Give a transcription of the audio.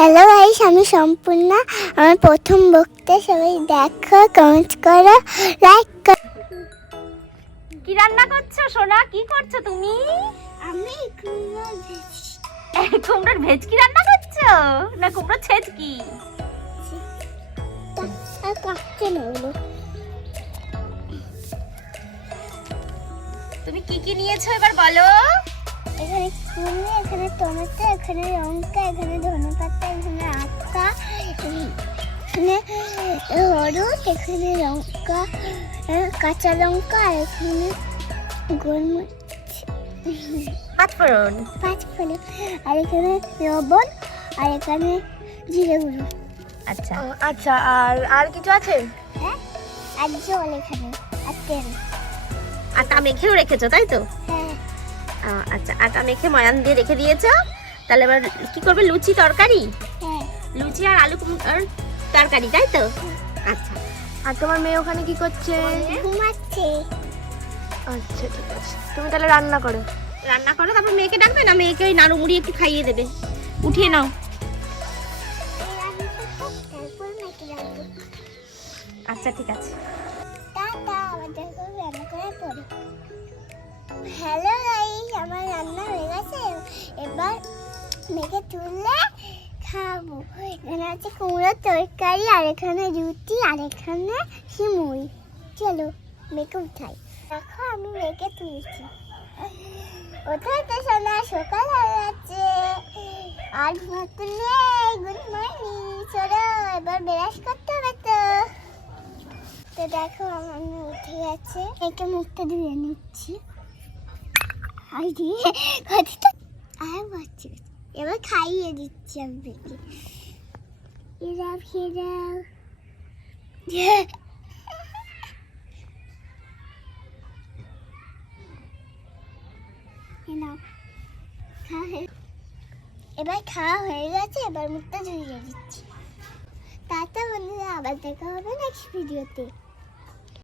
Hello guys, আমি সম্পূর্ণা। আমার প্রথম বক্তা, সবাই দেখো, কমেন্ট করো, লাইক করো। কি রান্না করছো সোনা? কি করছো তুমি? আমি কুমড়োর ভেজকি রান্না করছো না কুমড়োর ছেচকি? কাটতে নেবো। তুমি কি কি নিয়েছো এবার বলো? এখানে কুমড়ো, এখানে টমেটো, এখানে লঙ্কা, এখানে ধনেপাতা, এখানে আটা, এখানে হলুদ, এখানে লঙ্কা, কাঁচা লঙ্কা, আর এখানে গোলমরিচ, পাঁচফোড়ন, আর এখানে লবণ, আর এখানে জিরে গুঁড়ো। আচ্ছা আচ্ছা, আর কিছু আছে? হ্যাঁ, আর জল এখানে, আর তেল। আটা মেখেও রেখেছো তাই তো? হ্যাঁ, আচ্ছা, আটা মেখে ময়ান দিয়ে রেখে দিয়েছো। তাহলে এবার কি করবে? লুচি তরকারি? হ্যাঁ। লুচি আর আলু কুমড়োর তরকারি তাই তো? আচ্ছা, আর তোমার মেয়ে ওখানে কি করছে? ঘুমাচ্ছে। আচ্ছা, ঠিক আছে, তুমি তাহলে রান্না করো। রান্না করো, তারপর মেয়েকে ডাকবে না? মেয়েকে ওই নাড়ু মুড়ি একটু খাইয়ে দেবে। উঠিয়ে নাও। তারপর মেখে রাখবো। আচ্ছা ঠিক আছে। টাটা, আবার দেখো রান্না করার পরে। হ্যালো গাইস, আমার রান্না হয়ে গেছে। এবার মেখে তুললে খাবো। এখানে আছে কুমড়োর তরকারি, আর এখানে রুটি, আর এখানে সিমুই। চলো মেখে উঠাই। দেখো আমি মেখে তুলছি। ওঠাই তো সোনা, সকাল হয়ে যাচ্ছে। আর নতুন নেই। Good morning. চলো এবার ব্রাশ করতে হবে তো। তো দেখো আমার মেয়ে উঠে গেছে। একে মুখটা ধুয়ে নিচ্ছি। আর দিয়ে কতটা আর বাচ্চা, এবার খাইয়ে দিচ্ছি আমি বেকে। এরা ফেরা এবার খাওয়া হয়ে গেছে। এবার মুখটা ধুয়ে দিচ্ছি। টাটা বন্ধুরা, আবার দেখা হবে নেক্সট ভিডিওতে।